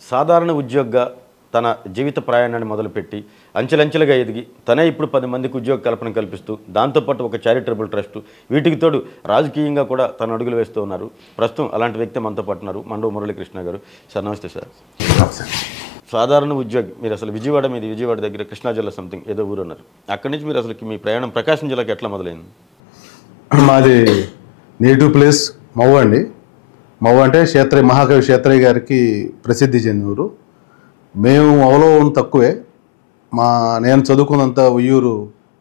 సాధారణ ఉద్యోగిగా తన జీవిత ప్రయాణాన్ని మొదలుపెట్టి అంచెలంచెలుగా ఎదిగి తనే ఇప్పుడు 10 మందికి ఉద్యోగ కల్పన కల్పిస్తూ దాంతోపాటు ఒక చారిటబుల్ ట్రస్ట్ వీటికి తోడు రాజకీయంగా కూడా తన అడుగులు వేస్తూ ఉన్నారు. ప్రస్తుతం అలాంటి వ్యక్తి మనతో పాటు ఉన్నారు. మండవ మురళీకృష్ణ గారు. సార్ నమస్తే సార్. సాధారణ ఉద్యోగి మీరు అసలు విజయవాడ దగ్గర కృష్ణా జిల్లా సంథింగ్ ఏదో ఊరు అన్నారు. అక్కడి నుంచి మీరు అసలు మీ ప్రయాణం ప్రకాశం జిల్లాకి ఎట్లా మొదలైంది? మాది నేటివ్ ప్లేస్ మవ్వ అండి. మవ్వ అంటే మహాకవి క్షేత్రయ్య గారికి ప్రసిద్ధి చెందిన ఊరు. మేము మవ్వలో తక్కువే. నేను చదువుకున్నంత ఉయ్యూరు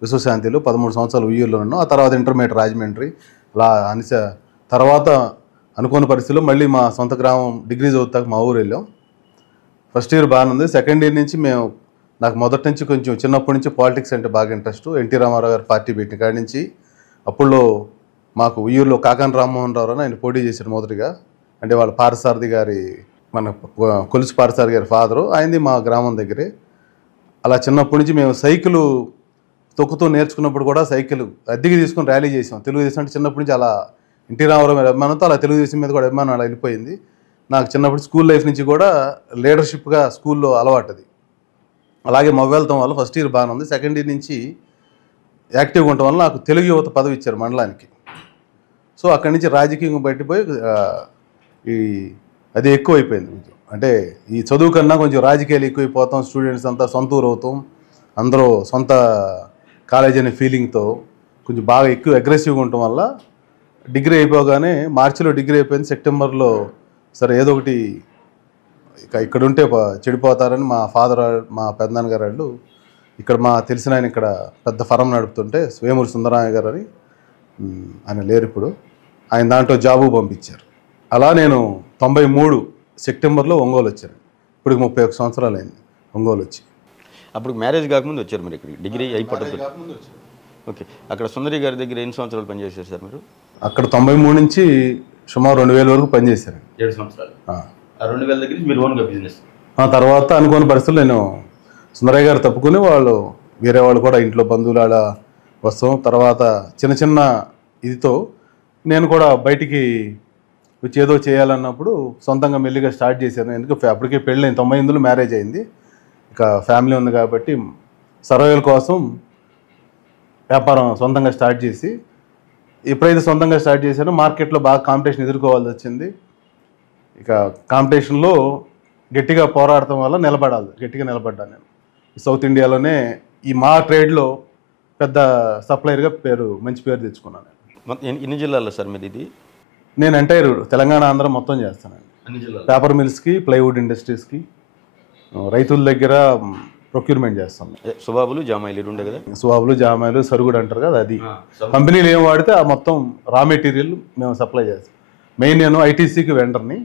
విశ్వశాంతిలో 13 సంవత్సరాలు ఉయ్యూరులో ఉన్నాను. ఆ తర్వాత ఇంటర్మీడియట్ రాజమండ్రి అలా తర్వాత అనుకోని పరిస్థితుల్లో మళ్ళీ మా సొంత గ్రామం డిగ్రీ చదువుతాక మా ఊరు వెళ్ళాం. ఫస్ట్ ఇయర్ బాగానే ఉంది. సెకండ్ ఇయర్ నుంచి నాకు మొదటి నుంచి కొంచెం చిన్నప్పటి నుంచి పాలిటిక్స్ అంటే బాగా ఇంట్రెస్ట్. ఎన్టీ రామారావు గారు పార్టీ పెట్టిన కాడి నుంచి అప్పుడులో మాకు ఉయ్యూరులో కాకాని రామ్మోహన్ రావు అని ఆయన పోటీ చేశారు మొదటిగా. అంటే వాళ్ళ పారసారథి గారి మన కొలుసు పారసారథి గారి ఫాదరు ఆయనది మా గ్రామం దగ్గరే. అలా చిన్నప్పటి నుంచి మేము సైకిల్ తొక్కుతూ నేర్చుకున్నప్పుడు కూడా సైకిల్ అద్దెకి తీసుకుని ర్యాలీ చేసాం. తెలుగుదేశం అంటే చిన్నప్పటి నుంచి అలా ఎన్టీ రామారావు మీద అభిమానంతో అలా తెలుగుదేశం మీద కూడా అభిమానం అలా వెళ్ళిపోయింది. నాకు చిన్నప్పుడు స్కూల్ లైఫ్ నుంచి కూడా లీడర్షిప్గా స్కూల్లో అలవాటుది. అలాగే వెళ్తాం వల్ల ఫస్ట్ ఇయర్ బాగానే ఉంది. సెకండ్ ఇయర్ నుంచి యాక్టివ్గా ఉండటం వల్ల నాకు తెలుగు యువత పదవి ఇచ్చారు మండలానికి. సో అక్కడి నుంచి రాజకీయంగా బయటపోయి అది ఎక్కువైపోయింది. అంటే ఈ చదువు కన్నా కొంచెం రాజకీయాలు ఎక్కువైపోతాం. స్టూడెంట్స్ అంతా సొంత ఊరు అవుతాం, అందరూ సొంత కాలేజ్ అనే ఫీలింగ్తో కొంచెం బాగా ఎక్కువ అగ్రెసివ్గా ఉండటం వల్ల డిగ్రీ అయిపోగానే మార్చిలో డిగ్రీ అయిపోయింది. సెప్టెంబర్లో సరే ఏదో ఒకటి ఇక్కడ ఉంటే చెడిపోతారని మా ఫాదర్ మా పెద్దనాన్నగారు వాళ్ళు ఇక్కడ తెలిసిన ఆయన ఇక్కడ పెద్ద ఫరం నడుపుతుంటే స్వేమూరి సుందరరాయ గారు అని ఆయన లేరు ఇప్పుడు, ఆయన దాంట్లో జాబు పంపించారు. అలా నేను 93 సెప్టెంబర్లో ఒంగోలు వచ్చాను. ఇప్పుడు 31 సంవత్సరాలు అయింది ఒంగోలు వచ్చి. అప్పుడు మ్యారేజ్ కాకముందు వచ్చారు మీరు ఇక్కడికి డిగ్రీ అయిపోతుంది. ఓకే, అక్కడ సుందరి గారి దగ్గర ఎన్ని సంవత్సరాలు పనిచేశారు సార్ మీరు? అక్కడ 93 నుంచి సుమారు 2000 వరకు పనిచేశాను. 7 సంవత్సరాలు. 2000 దగ్గర మీరు ఓన్గా బిజినెస్. ఆ తర్వాత అనుకోని పరిస్థితులు నేను సుందరయ్య గారు తప్పుకుని వేరే వాళ్ళు కూడా ఇంట్లో బంధువులు అలా వస్తాం. తర్వాత చిన్న ఇదితో నేను కూడా బయటికి వచ్చి ఏదో చేయాలన్నప్పుడు సొంతంగా మెల్లిగా స్టార్ట్ చేశాను. ఎందుకంటే అప్పటికే పెళ్ళైంది, 98లో మ్యారేజ్ అయింది. ఇక ఫ్యామిలీ ఉంది కాబట్టి సర్వైవల్ కోసం వ్యాపారం సొంతంగా స్టార్ట్ చేసి ఎప్పుడైతే సొంతంగా స్టార్ట్ చేశానో మార్కెట్లో బాగా కాంపిటీషన్ ఎదుర్కోవాల్సి వచ్చింది. ఇక కాంపిటీషన్లో గట్టిగా పోరాడటం వల్ల గట్టిగా నిలబడ్డాను. నేను సౌత్ ఇండియాలోనే మా ట్రేడ్లో పెద్ద సప్లయర్గా మంచి పేరు తెచ్చుకున్నాను. ఎన్ని జిల్లాల్లో సార్ మీరు ఇది? నేను ఎంటైర్ తెలంగాణ ఆంధ్ర మొత్తం చేస్తానండి. పేపర్ మిల్స్కి, ప్లైవుడ్ ఇండస్ట్రీస్కి, రైతుల దగ్గర ప్రొక్యూర్మెంట్ చేస్తాం. సుబాబులు జామాయిలు ఉండే కదా, సుబాబులు జామాయిలు సరుగుడు అంటారు కదా, అది కంపెనీలు ఏం వాడితే ఆ మొత్తం రా మెటీరియల్ మేము సప్లై చేస్తాం. మెయిన్ నేను ఐటీసీకి వెండర్ని.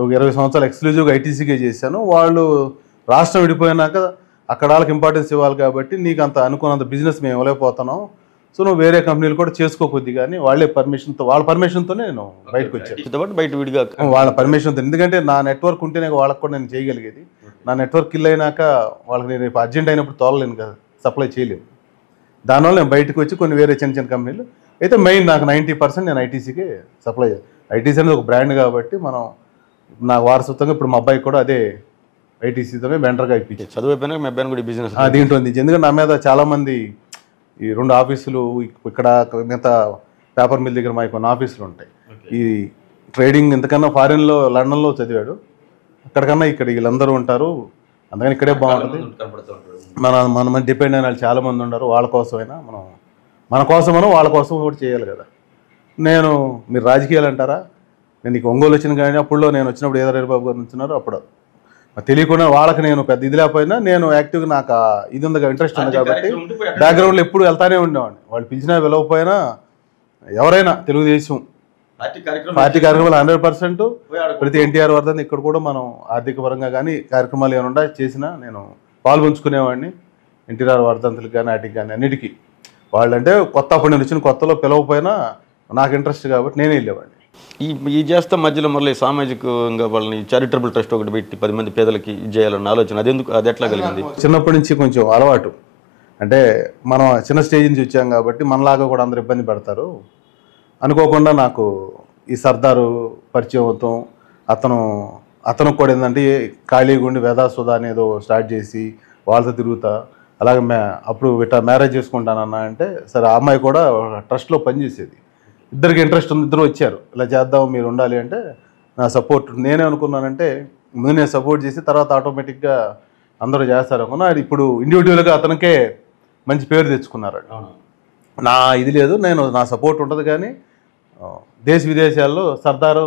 ఒక 20 సంవత్సరాలు ఎక్స్క్లూజివ్గా ఐటీసీకే చేశాను. వాళ్ళు రాష్ట్రం విడిపోయినాక అక్కడ వాళ్ళకి ఇంపార్టెన్స్ ఇవ్వాలి కాబట్టి నీకు అంత అనుకున్నంత బిజినెస్ మేము ఇవ్వలేకపోతున్నాం, సో నువ్వు వేరే కంపెనీలు కూడా చేసుకోకొద్ది కానీ వాళ్ళ పర్మిషన్తోనే నేను బయటకు వచ్చాను. బయట విడిగా వాళ్ళ పర్మిషన్తో, ఎందుకంటే నా నెట్వర్క్ ఉంటేనే వాళ్ళకి కూడా నేను చేయగలిగేది. నా నెట్వర్క్ కిల్ అయినాక వాళ్ళకి నేను రేపు అర్జెంట్ అయినప్పుడు తోలలేను కదా, సప్లై చేయలేము. దానివల్ల నేను బయటకు వచ్చి కొన్ని వేరే చిన్న కంపెనీలు అయితే మెయిన్ నాకు 90% నేను ఐటీసీకే సప్లై చేయాలి. ఐటీసీ అనేది ఒక బ్రాండ్ కాబట్టి నాకు వారసత్వంగా ఇప్పుడు మా అబ్బాయికి కూడా అదే ఐటీసీతోనే వెండర్గా ఇప్పించాను. చదువు అయిపోయినా మీ అబ్బాయిని కూడా బిజినెస్ దీంట్లో ఉంది. ఎందుకంటే నా మీద చాలామంది ఈ 2 ఆఫీసులు ఇక్కడ మిగతా పేపర్ మిల్ దగ్గర మాకు కొన్ని ఆఫీసులు ఉంటాయి. ఈ ట్రేడింగ్ ఎంతకన్నా ఫారిన్లో లండన్లో చదివాడు, అక్కడికన్నా ఇక్కడ వీళ్ళందరూ ఉంటారు, అందుకని ఇక్కడే బాగుంటుంది. మన డిపెండ్ అయిన వాళ్ళు చాలామంది ఉన్నారు. వాళ్ళ కోసమైనా మన కోసమైనా వాళ్ళ కోసం కూడా చేయాలి కదా. మీరు రాజకీయాలు అంటారా, నేను నీకు ఒంగోలు వచ్చిన కానీ అప్పుడులో నేను వచ్చినప్పుడు ఏదైనా బాబు గారు నుంచున్నారు, అప్పుడు తెలియకుండా వాళ్ళకి నేను పెద్ద ఇది లేకపోయినా నేను యాక్టివ్గా నాకు ఇది ఉంది, ఇంట్రెస్ట్ ఉంది కాబట్టి బ్యాక్గ్రౌండ్లో ఎప్పుడు వెళ్తానే ఉండేవాడిని. వాళ్ళు పిలిచినా వెళ్ళకపోయినా ఎవరైనా తెలుగుదేశం పార్టీ కార్యక్రమాలు 100% ప్రతి ఎన్టీఆర్ వర్ధన్ ఇక్కడ కూడా మనం ఆర్థిక పరంగా కానీ కార్యక్రమాలు ఏమైనా చేసినా నేను పాల్పంచుకునేవాడిని. ఎన్టీఆర్ వర్ధంతులకు కానీ వాటికి కానీ అన్నిటికీ వాళ్ళంటే అప్పుడు నేను వచ్చిన కొత్తలో పిలవకపోయినా నాకు ఇంట్రెస్ట్ కాబట్టి నేనే వెళ్ళేవాడిని. ఈ చేస్తా మధ్యలో మళ్ళీ సామాజికంగా వాళ్ళని చారిటబుల్ ట్రస్ట్ ఒకటి పెట్టి 10 మంది పేదలకి చేయాలన్న ఆలోచన అది ఎట్లా కలిగింది? చిన్నప్పటి నుంచి కొంచెం అలవాటు. అంటే మనం చిన్న స్టేజ్ నుంచి వచ్చాం కాబట్టి మనలాగా కూడా అందరు ఇబ్బంది పడతారు అనుకోకుండా నాకు ఈ సర్దారు పరిచయం అవుతాం. అతను అతను కూడా ఏంటంటే ఖాళీగా ఉండి వేదాసుధ అనేదో స్టార్ట్ చేసి వాళ్ళతో తిరుగుతా అలాగే అప్పుడు మ్యారేజ్ చేసుకుంటానన్నా అంటే సరే ఆ అమ్మాయి కూడా ట్రస్ట్లో పనిచేసేది. ఇద్దరికి ఇంట్రెస్ట్ ఉంది, ఇద్దరు వచ్చారు ఇలా చేద్దాం మీరు ఉండాలి అంటే నా సపోర్ట్. నేనే అనుకున్నానంటే ముందు నేను సపోర్ట్ చేసి తర్వాత ఆటోమేటిక్గా అందరూ చేస్తారు అనుకున్నా. ఇప్పుడు ఇండివిజువల్గా అతనికే మంచి పేరు తెచ్చుకున్నారు. నా ఇది లేదు, నేను నా సపోర్ట్ ఉంటుంది. కానీ దేశ విదేశాల్లో సర్దారు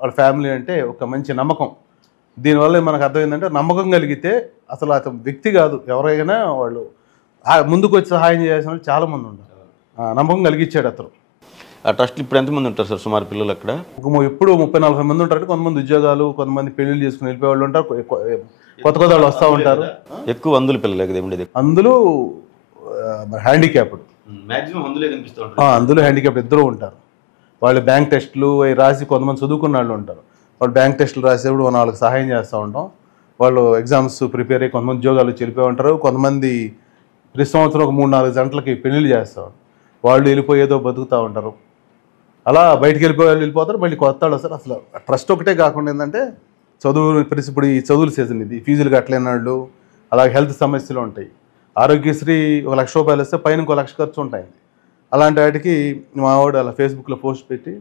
వాళ్ళ ఫ్యామిలీ అంటే ఒక మంచి నమ్మకం. దీనివల్ల మనకు అర్థమైందంటే నమ్మకం కలిగితే అసలు అతను వ్యక్తి కాదు, ఎవరైనా వాళ్ళు ముందుకు వచ్చి సహాయం చేయాల్సిన వాళ్ళు చాలామంది ఉంటారు. నమ్మకం కలిగించాడు అతను. ఆ ట్రస్ట్ ఇప్పుడు ఎంతమంది ఉంటారు సార్ సుమారు పిల్లలు అక్కడ? ఎప్పుడు 30-40 మంది ఉంటారు. కొంతమంది ఉద్యోగాలు, కొంతమంది పెళ్లిళ్ళు చేసుకుని వెళ్ళిపోయే వాళ్ళు ఉంటారు, కొత్త కొత్త వాళ్ళు వస్తూ ఉంటారు. ఎక్కువ అందుల పిల్లలే కదా ఉండేది? అందులో హ్యాండిక్యాప్డ్, అందులో హ్యాండిక్యాప్డ్ ఇద్దరు ఉంటారు. వాళ్ళు బ్యాంక్ టెస్టులు అవి రాసి, కొంతమంది చదువుకున్న వాళ్ళు ఉంటారు, వాళ్ళు బ్యాంక్ టెస్టులు రాసేప్పుడు మనం వాళ్ళకి సహాయం చేస్తూ ఉంటాం. వాళ్ళు ఎగ్జామ్స్ ప్రిపేర్ అయ్యి కొంతమంది ఉద్యోగాలు వెళ్ళిపోయి ఉంటారు. కొంతమంది ప్రతి సంవత్సరం ఒక 3-4 గంటలకి పెళ్ళిళ్ళు చేస్తారు, వాళ్ళు వెళ్ళిపోయేదో బతుకుతూ ఉంటారు. అలా బయటికి వెళ్ళిపోతారు, మళ్ళీ కొత్త వాళ్ళు వస్తారు. అసలు ట్రస్ట్ ఒకటే కాకుండా ఏంటంటే చదువు ఇప్పుడు ఈ చదువుల సీజన్ ఇది, ఫీజులు కట్టలేని వాళ్ళు, అలాగే హెల్త్ సమస్యలు ఉంటాయి. ఆరోగ్యశ్రీ ₹1,00,000 వస్తే పైన ఇంకో 1,00,000 ఖర్చు ఉంటాయి. అలాంటి వాటికి మా వాడు అలా ఫేస్బుక్లో పోస్ట్ పెట్టి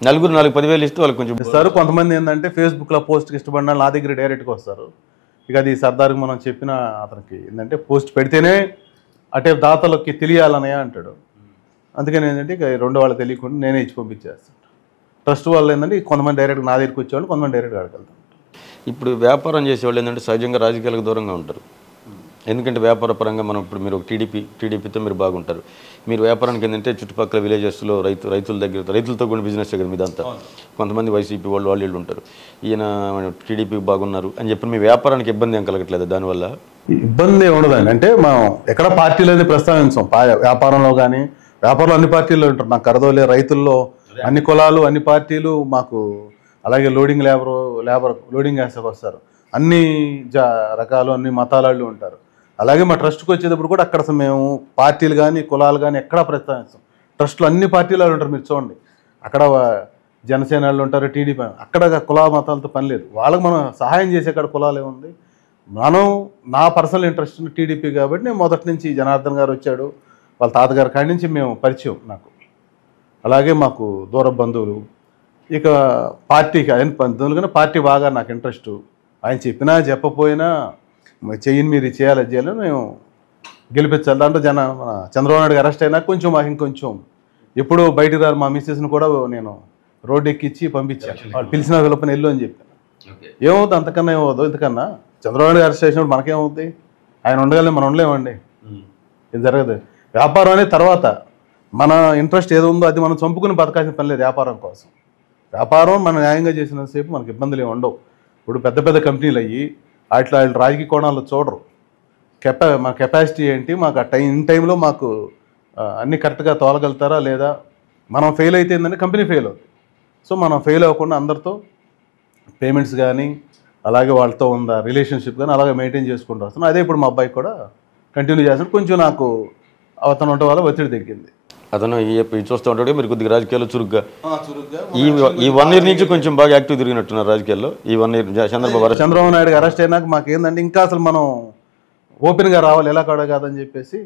నలుగురు 10,000 ఇస్తే వాళ్ళకి కొంచెం ఇస్తారు. కొంతమంది ఏంటంటే ఫేస్బుక్లో పోస్ట్కి ఇష్టపడిన నా దగ్గర డైరెక్ట్గా వస్తారు. ఇక అది సర్దార్కి మనం చెప్పిన అతనికి ఏంటంటే పోస్ట్ పెడితేనే అంటే దాతలకి తెలియాలనయా అంటాడు. అందుకని ఏంటంటే ఇక రెండు వాళ్ళు తెలియకుండా నేనే ఇచ్చి పంపించేస్తాను. ట్రస్ట్ వాళ్ళు ఏంటంటే కొంతమంది డైరెక్ట్గా నా దగ్గరికి వచ్చేవాళ్ళు, కొంతమంది డైరెక్ట్గా అడగలుగుతాం. ఇప్పుడు వ్యాపారం చేసేవాళ్ళు ఏంటంటే సహజంగా రాజకీయాలకు దూరంగా ఉంటారు. ఎందుకంటే వ్యాపార పరంగా మనం ఇప్పుడు మీరు ఒక టీడీపీతో మీరు బాగుంటారు. మీరు వ్యాపారానికి ఏంటంటే చుట్టుపక్కల విలేజెస్లో రైతుల దగ్గర, రైతులతో కూడా బిజినెస్ కదా మీదంతా. కొంతమంది వైసీపీ వాళ్ళు ఉంటారు, ఈయన టీడీపీ బాగున్నారు అని చెప్పి మీ వ్యాపారానికి ఇబ్బంది ఏం కలగట్లేదు దానివల్ల? ఇబ్బంది ఉండదండి. అంటే మనం ఎక్కడ పార్టీలు అనేది ప్రస్తావించాం. వ్యాపారంలో కానీ, వ్యాపారంలో అన్ని పార్టీలు ఉంటారు. నాకు కరదోలే రైతుల్లో అన్ని కులాలు, అన్ని పార్టీలు మాకు, అలాగే లేబర్ లోడింగ్ వేసాకు వస్తారు, అన్ని రకాలు, అన్ని మతాలు ఉంటారు. అలాగే మా ట్రస్ట్కి వచ్చేటప్పుడు కూడా అక్కడ మేము పార్టీలు కానీ కులాలు కానీ ఎక్కడా ప్రస్తావిస్తాం. ట్రస్ట్లో అన్ని పార్టీలు వాళ్ళు ఉంటారు, మీరు చూడండి. అక్కడ జనసేన వాళ్ళు ఉంటారు, టీడీపీ, అక్కడ కుల మతాలతో పని లేదు. వాళ్ళకి మనం సహాయం చేసే అక్కడ కులాలు ఏముంది. నా పర్సనల్ ఇంట్రెస్ట్ టీడీపీ కాబట్టి నేను మొదటి నుంచి జనార్దన్ గారు వచ్చాడు, వాళ్ళ తాతగారి కాడి నుంచి మేము పరిచయం నాకు. అలాగే మాకు దూర బంధువులు. ఇక పార్టీకి ఆయన బంధువులు కానీ పార్టీ బాగా నాకు ఇంట్రెస్ట్. ఆయన చెప్పినా చెప్పపోయినా చెయ్యిని మీరు చేయాలని మేము గెలిపించాలి. దాంట్లో మన చంద్రబాబు నాయుడు అరెస్ట్ అయినా కొంచెం మాకు ఇంకొంచెం ఎప్పుడూ బయటికి రారు. మా మిస్సెస్ని కూడా నేను రోడ్డు ఎక్కించి పంపించాను. వాళ్ళు పిలిచినా పిలపని వెళ్ళు అని చెప్పాను. ఏమవుతుంది, అంతకన్నా ఏమవుతుంది. ఇంతకన్నా చంద్రబాబు నాయుడు అరెస్ట్ చేసినప్పుడు మనకేమవుతుంది? ఆయన ఉండగలని మనం ఉండలేమండి, ఇది జరగదు. వ్యాపారం అనేది తర్వాత, మన ఇంట్రెస్ట్ ఏదో ఉందో అది మనం చంపుకుని బతకాల్సిన పని లేదు. వ్యాపారం కోసం, వ్యాపారం మనం న్యాయంగా చేసినంతసేపు మనకి ఇబ్బందులు ఏమి ఉండవు. ఇప్పుడు పెద్ద పెద్ద కంపెనీలు అయ్యి వాటిలో వాళ్ళు రాజకీయ కోణాలు చూడరు. మా కెపాసిటీ ఏంటి, మాకు ఇన్ టైంలో మాకు అన్నీ కరెక్ట్గా తోలగలుగుతారా లేదా. మనం ఫెయిల్ అయితే ఏంటంటే కంపెనీ ఫెయిల్ అవుతుంది. సో మనం ఫెయిల్ అవ్వకుండా అందరితో పేమెంట్స్ కానీ, అలాగే వాళ్ళతో ఉన్న రిలేషన్షిప్ కానీ అలాగే మెయింటైన్ చేసుకుంటూ వస్తున్నాం. అదే ఇప్పుడు మా అబ్బాయికి కూడా కంటిన్యూ చేస్తాడు. కొంచెం నాకు అతను ఉండటం వల్ల ఒత్తిడి తగ్గింది. అతను చూస్తూ ఉంటాడు, మీరు కొద్దిగా రాజకీయాల్లో చురుగ్గా ఈ 1 year నుంచి కొంచెం బాగా యాక్టివ్ తిరిగినట్టున్నారు రాజకీయాల్లో. ఈ 1 year చంద్రబాబు నాయుడు అరెస్ట్ అయినాక మాకేందంటే ఇంకా అసలు మనం ఓపెన్గా రావాలి, ఎలా కాదని చెప్పేసి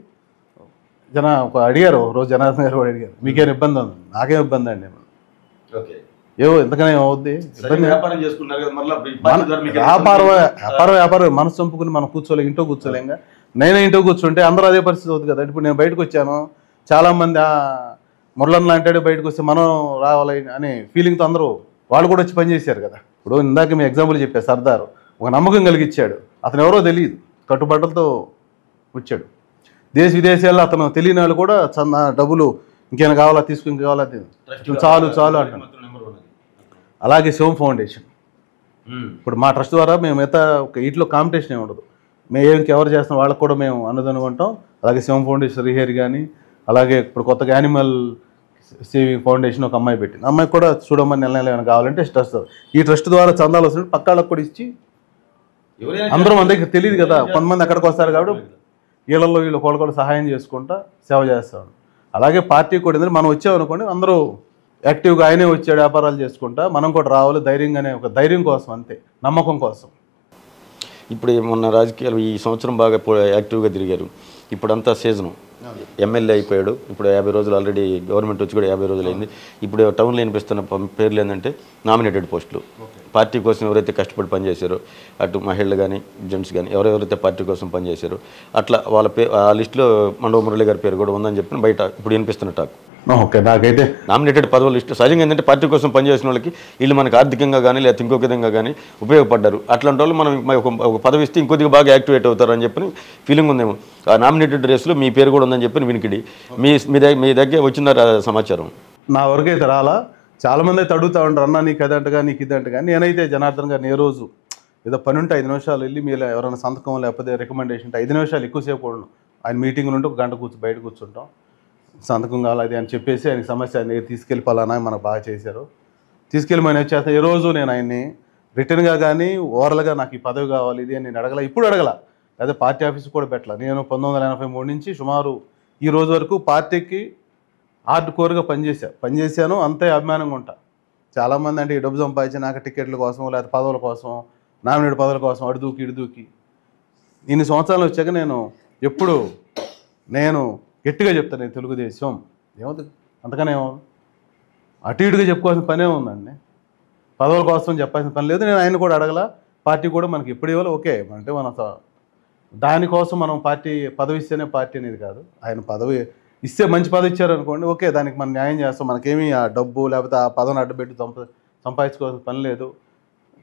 అడిగారు. రోజు జనార్దన్ గారు కూడా అడిగారు, మీకేం ఇబ్బంది ఉంది? నాకేం ఇబ్బంది అండి, ఏవో ఎంతకనే ఏమవుద్ది. వ్యాపారం మనసు చంపుకుని మనం కూర్చోలేం, ఇంట్లో కూర్చోలేంగా. నేనే ఇంట్లో కూర్చుంటే అందరూ అదే పరిస్థితి అవుతుంది కదా. ఇప్పుడు నేను బయటకు వచ్చాను, చాలామంది మురళన్ లాంటి బయటకు వస్తే మనం రావాలి అనే ఫీలింగ్తో అందరూ వాళ్ళు కూడా వచ్చి పనిచేశారు కదా. ఇప్పుడు ఇందాక మీ ఎగ్జాంపుల్ చెప్పారు, సర్దారు ఒక నమ్మకం కలిగించాడు. అతను ఎవరో తెలియదు, కట్టుబట్టలతో వచ్చాడు. దేశ విదేశాల్లో అతను తెలియని వాళ్ళు కూడా డబ్బులు ఇంకేమైనా కావాలా తీసుకుని కావాలా చాలు అంటాను. అలాగే శివం ఫౌండేషన్, ఇప్పుడు మా ట్రస్ట్ ద్వారా మేము వీటిలో కాంపిటీషన్ ఏమి ఉండదు. మేము ఇంకెవరు చేస్తున్నాం వాళ్ళకు కూడా మేము అన్నదనుకుంటాం. అలాగే శివం ఫౌండేషన్ శ్రీహరి కానీ, అలాగే ఇప్పుడు కొత్తగా యానిమల్ సేవింగ్ ఫౌండేషన్ ఒక అమ్మాయి పెట్టింది. అమ్మాయి కూడా చూడమని నెల ఏమైనా కావాలంటే ట్రస్ట్, ఈ ట్రస్ట్ ద్వారా చందాలు వస్తున్నట్టు పక్కాళ్ళకు కూడా ఇచ్చి, అందరూ మన దగ్గర తెలియదు కదా, కొంతమంది అక్కడికి వస్తారు కాబట్టి వీళ్ళు కూడా సహాయం చేసుకుంటా సేవ చేస్తాం. అలాగే పార్టీ కూడా మనం వచ్చామనుకోండి అందరూ యాక్టివ్గా ఆయనే వచ్చాడు వ్యాపారాలు చేసుకుంటా, మనం కూడా రావాలి ధైర్యంగానే, ఒక ధైర్యం కోసం అంతే, నమ్మకం కోసం. ఇప్పుడు మొన్న రాజకీయాలు ఈ సంవత్సరం బాగా యాక్టివ్గా తిరిగారు. ఇప్పుడంతా సీజను, ఎమ్మెల్యే అయిపోయాడు. ఇప్పుడు 50 రోజులు ఆల్రెడీ గవర్నమెంట్ వచ్చి కూడా 50 రోజులు అయింది. ఇప్పుడు టౌన్లో వినిపిస్తున్న పేర్లు ఏంటంటే నామినేటెడ్ పోస్టులు. పార్టీ కోసం ఎవరైతే కష్టపడి పనిచేశారో, అటు మహిళలు కానీ జెంట్స్ కానీ ఎవరెవరైతే పార్టీ కోసం పనిచేశారో అట్లా వాళ్ళ ఆ లిస్టులో మండవ మురళి గారి పేరు కూడా ఉందని చెప్పి బయట ఇప్పుడు వినిపిస్తున్న టాక్. ఓకే, నాకైతే నామినేటెడ్ పదవుల లిస్టు సహజంగా ఏంటంటే పార్టీ కోసం పనిచేసిన వాళ్ళకి వీళ్ళు మనకు ఆర్థికంగా కానీ లేకపోతే ఇంకొక విధంగా కానీ ఉపయోగపడ్డారు. అట్లాంటి వాళ్ళు మనం ఒక పదవి ఇస్తే ఇంకొద్దిగా బాగా యాక్టివేట్ అవుతారు అని చెప్పి ఫీలింగ్ ఉందేమో. ఆ నామినేటెడ్ రేసులో మీ పేరు కూడా ఉందని చెప్పి వినికిడి మీ దగ్గర వచ్చిన సమాచారం. నా వరకు అయితే రాలా. చాలామంది అయితే అడుగుతూ ఉంటారు, అన్న నీకు అదంటగా నీకు ఇదంటగా. నేనైతే జనార్దన్ గారిని ఏ రోజు ఏదో పని ఉంటే 5 నిమిషాలు వెళ్ళి మీరు ఎవరైనా సంతకం లేకపోతే రికమెండేషన్ ఉంటే 5 నిమిషాలు ఎక్కువసేపు ఉండను. ఆయన మీటింగ్లు ఉంటే 1 గంట బయట కూర్చుంటాం, సంతకం కావాలి అని చెప్పేసి ఆయనకి సమస్య ఆయన తీసుకెళ్ళిపోవాలన్నా మనకు బాగా చేశారు. తీసుకెళ్ళి మనం వచ్చేస్తే ఏ రోజు నేను ఆయన్ని రిటర్న్గా కానీ ఓవరాల్గా నాకు ఈ పదవి కావాలి ఇది అని నేను అడగల, ఇప్పుడు అడగల, లేదా పార్టీ ఆఫీస్ కూడా పెట్టాల. నేను 1983 నుంచి సుమారు ఈ రోజు వరకు పార్టీకి హార్డ్ కోర్గా పనిచేశాను. అంతే అభిమానంగా ఉంటా. చాలామంది అంటే ఈ డబ్బు సంపాదించి నాకు టికెట్ల కోసం లేకపోతే పదవుల కోసం, నామినేట్ పదవుల కోసం అడుదూకి ఇడుదూకి ఇన్ని సంవత్సరాలు వచ్చాక ఎప్పుడు నేను గట్టిగా చెప్తాను, నేను తెలుగుదేశం ఏమవుతుంది అంతకనే అటు ఇటుగా చెప్పుకోవాల్సిన పనే ఉందండి. పదవుల కోసం చెప్పాల్సిన పని లేదు. నేను ఆయన కూడా అడగల, పార్టీ కూడా మనకి ఎప్పుడు ఇవ్వాలి. ఓకే అంటే మన దానికోసం మనం పార్టీ పదవి ఇస్తేనే పార్టీ అనేది కాదు. ఆయన పదవి ఇస్తే మంచి పదవి ఇచ్చారనుకోండి, ఓకే దానికి మనం న్యాయం చేస్తాం. మనకేమీ ఆ డబ్బు లేకపోతే ఆ పదవిని అడ్డుపెట్టి సంపాదించుకోవాల్సిన పని లేదు.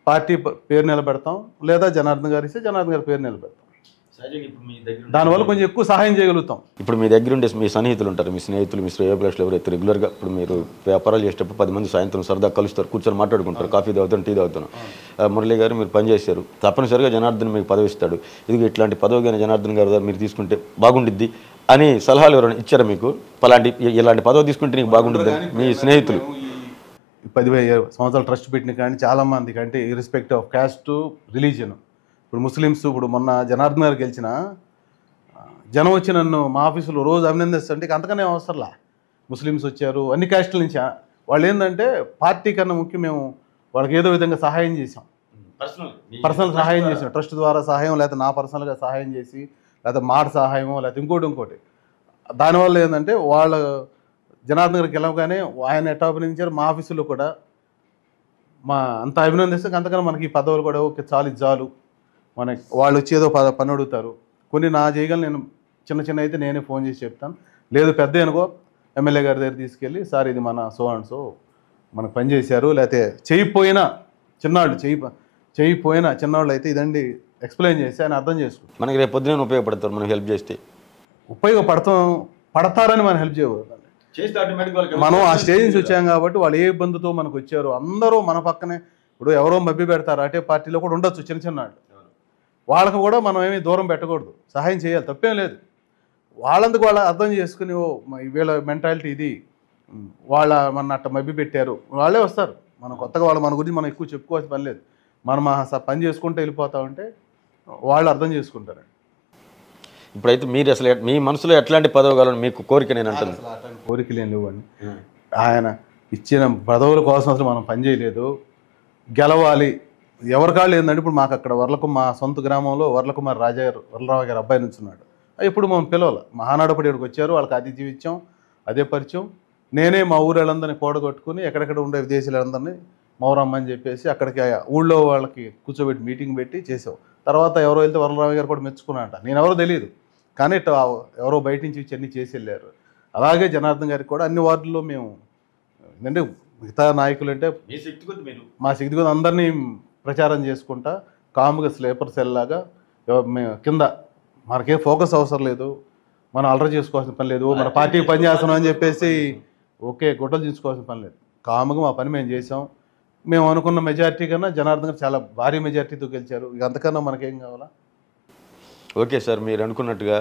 పార్టీ పేరు నిలబెడతాం, లేదా జనార్దన్ గారు ఇస్తే జనార్దన్ గారి పేరు నిలబెడతాం. దానివల్ల కొంచెం ఎక్కువ సహాయం చేయగలుగుతాం. ఇప్పుడు మీ దగ్గర ఉండే మీ సన్నిహితులు ఉంటారు, మీ స్నేహితులు, మీ శ్రేయోభిలాషులు ఎవరైతే రెగ్యులర్గా ఇప్పుడు మీరు వ్యాపారాలు చేసేటప్పుడు 10 మంది సాయంత్రం సరదా కలుస్తారు, కూర్చొని మాట్లాడుకుంటారు, కాఫీ తాగుతాను, టీ తాగుతాను. మురళి గారు మీరు పనిచేశారు, తప్పనిసరిగా జనార్దన్ మీకు పదవి ఇస్తాడు, ఇది ఇట్లాంటి పదవి కానీ జనార్దన్ గారు మీరు తీసుకుంటే బాగుండిద్ది అని సలహాలు ఎవరైనా ఇచ్చారా మీకు? ఇలాంటి పదవి తీసుకుంటే నీకు బాగుంటుంది మీ స్నేహితులు? 10 సంవత్సరాలు ట్రస్ట్ పెట్టిన కానీ చాలామంది కంటే ఇర్రెస్పెక్ట్ ఆఫ్ క్యాస్ట్ రిలీజియన్, ఇప్పుడు ముస్లిమ్స్, ఇప్పుడు మొన్న జనార్దన్ గారు గెలిచిన జనం వచ్చి నన్ను మా ఆఫీసులో రోజు అభినందిస్తుంటే అంతకనే అవసరంలా. ముస్లిమ్స్ వచ్చారు అన్ని క్యాస్టుల నుంచి. వాళ్ళు ఏంటంటే పార్టీ కన్నా ముఖ్యం మేము వాళ్ళకి ఏదో విధంగా సహాయం చేసాం, పర్సనల్ సహాయం చేసాం, ట్రస్ట్ ద్వారా సహాయం, లేకపోతే నా పర్సనల్గా సహాయం చేసి, లేకపోతే మాట సహాయమో, లేకపోతే ఇంకోటి. దానివల్ల ఏంటంటే వాళ్ళ జనార్దన్ గారికి గెలవగానే ఆయన ఎట్టా అభినందించారు, మా ఆఫీసులో కూడా మా అంత అభినందిస్తే అంతకన్నా మనకి ఈ పదవులు కూడా ఓకే చాలు ఇది చాలు. మనకి వాళ్ళు వచ్చి ఏదో పని అడుగుతారు, కొన్ని నా చేయగలను. నేను చిన్న అయితే నేనే ఫోన్ చేసి చెప్తాను, లేదు పెద్ద అనుకో ఎమ్మెల్యే గారి దగ్గర తీసుకెళ్ళి సార్ ఇది మన సో అండ్ సో మనకు పని చేశారు, లేకపోతే చేయిపోయినా చిన్నవాళ్ళు అయితే ఇదండి ఎక్స్ప్లెయిన్ చేసి ఆయన అర్థం చేసుకుంటాం. మనకి రేపు పొద్దున ఉపయోగపడతారు, మనం హెల్ప్ చేస్తే పడతారని మనం హెల్ప్ చేయకూడదు. మనం ఆ స్టేజ్ నుంచి వచ్చాం కాబట్టి వాళ్ళు ఏ ఇబ్బందితో మనకు వచ్చారు, అందరూ మన పక్కనే. ఇప్పుడు ఎవరో మభ్య పెడతారు, అటే పార్టీలో కూడా ఉండొచ్చు చిన్న వాళ్ళకు కూడా మనం ఏమీ దూరం పెట్టకూడదు, సహాయం చేయాలి, తప్పేం లేదు. వాళ్ళందుకు వాళ్ళు అర్థం చేసుకుని వీళ్ళ మెంటాలిటీ ఇది, వాళ్ళ మన అట్ట మభ్య పెట్టారు, వాళ్ళే వస్తారు. మనం కొత్తగా వాళ్ళు మన గురించి మనం ఎక్కువ చెప్పుకోవాల్సిన పని లేదు. మనం పని చేసుకుంటూ వెళ్ళిపోతా ఉంటే వాళ్ళు అర్థం చేసుకుంటారండి. ఇప్పుడైతే మీరు అసలు మీ మనసులో ఎట్లాంటి పదవి కావాలని మీకు కోరిక? నేను అంటాను అట్లాంటి కోరికలు ఏం లేవండి. ఆయన ఇచ్చిన పదవుల కోసం అసలు మనం పని చేయలేదు, గెలవాలి. ఎవరికాళ్ళు ఏంటంటే ఇప్పుడు మాకు అక్కడ మా సొంత గ్రామంలో వర్లకుమార్ వరలరావు గారు అబ్బాయి నుంచి ఉన్నాడు. ఇప్పుడు మనం పిలవాలి, మహానాడపడి ఇక్కడికి వచ్చారు, వాళ్ళకి అతిథి ఇచ్చాం, అదే పరిచయం. నేనే మా ఊళ్ళందరినీ కూడగొట్టుకుని ఎక్కడెక్కడ ఉండే విదేశీయులందరినీ మౌరమ్మని చెప్పేసి అక్కడికి ఊళ్ళో వాళ్ళకి కూర్చోబెట్టి మీటింగ్ పెట్టి చేసావు. తర్వాత ఎవరో వెళ్తే వరలరావు గారు కూడా మెచ్చుకున్నాంట. నేను ఎవరో తెలియదు, కానీ ఎవరో బయట నుంచి ఇవన్నీ చేసి వెళ్ళారు. అలాగే జనార్దన్ గారికి కూడా అన్ని వార్డుల్లో మేము ఏంటంటే మిగతా నాయకులు అంటే మా శక్తి కొద్ది అందరినీ ప్రచారం చేసుకుంటా కాముగా స్లీపర్ సెల్ లాగా మేము కింద మనకేం ఫోకస్ అవసరం లేదు, మనం అలర చేసుకోవాల్సిన పని లేదు, మన పార్టీకి పని చేస్తున్నాం అని చెప్పేసి ఓకే గుడ్డలు తీసుకోవాల్సిన పని లేదు. కాముగా మా పని మేము చేసాం. మేము అనుకున్న మెజారిటీ కన్నా జనార్దన్ గారు చాలా భారీ మెజారిటీతో గెలిచారు. ఇక అంతకన్నా మనకేం కావాలా? ఓకే సార్, మీరు అనుకున్నట్టుగా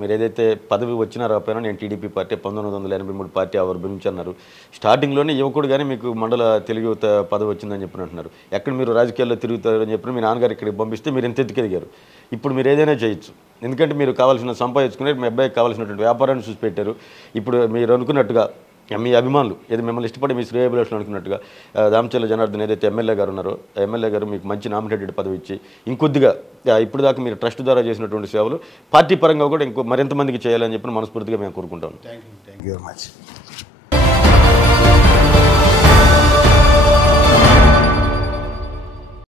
మీరు ఏదైతే పదవి వచ్చినా రాకపోయినా నేను టీడీపీ పార్టీ 1983 పార్టీ ఆవిర్భవించన్నారు. స్టార్టింగ్లోనే యువకుడు కానీ మీకు మండల తెలుగు యువత పదవి వచ్చిందని చెప్పి అంటున్నారు. ఎక్కడ మీరు రాజకీయాల్లో తిరుగుతారు అని చెప్పి మీ నాన్నగారు ఇక్కడికి పంపిస్తే మీరు ఎంత ఎదిగారు. ఇప్పుడు మీరు ఏదైనా చేయొచ్చు, ఎందుకంటే మీరు కావాల్సిన సంపాదించుకునే మీ అబ్బాయికి కావాల్సినటువంటి వ్యాపారాన్ని చూసి పెట్టారు. ఇప్పుడు మీరు అనుకున్నట్టుగా మీ అభిమానులు ఏది మిమ్మల్ని ఇష్టపడి మీ శ్రేయభిలాషులు అనుకున్నట్టుగా దామచర్ల జనార్దన్ ఏదైతే ఎమ్మెల్యే గారు ఉన్నారో ఎమ్మెల్యే గారు మీకు మంచి నామినేటెడ్ పదవి ఇచ్చి ఇంకొద్దిగా ఇప్పుడు దాకా మీరు ట్రస్ట్ ద్వారా చేసినటువంటి సేవలు పార్టీ పరంగా కూడా ఇంకో మరింత మందికి చేయాలని చెప్పి మనస్ఫూర్తిగా మేము కోరుకుంటాం. Thank you very much.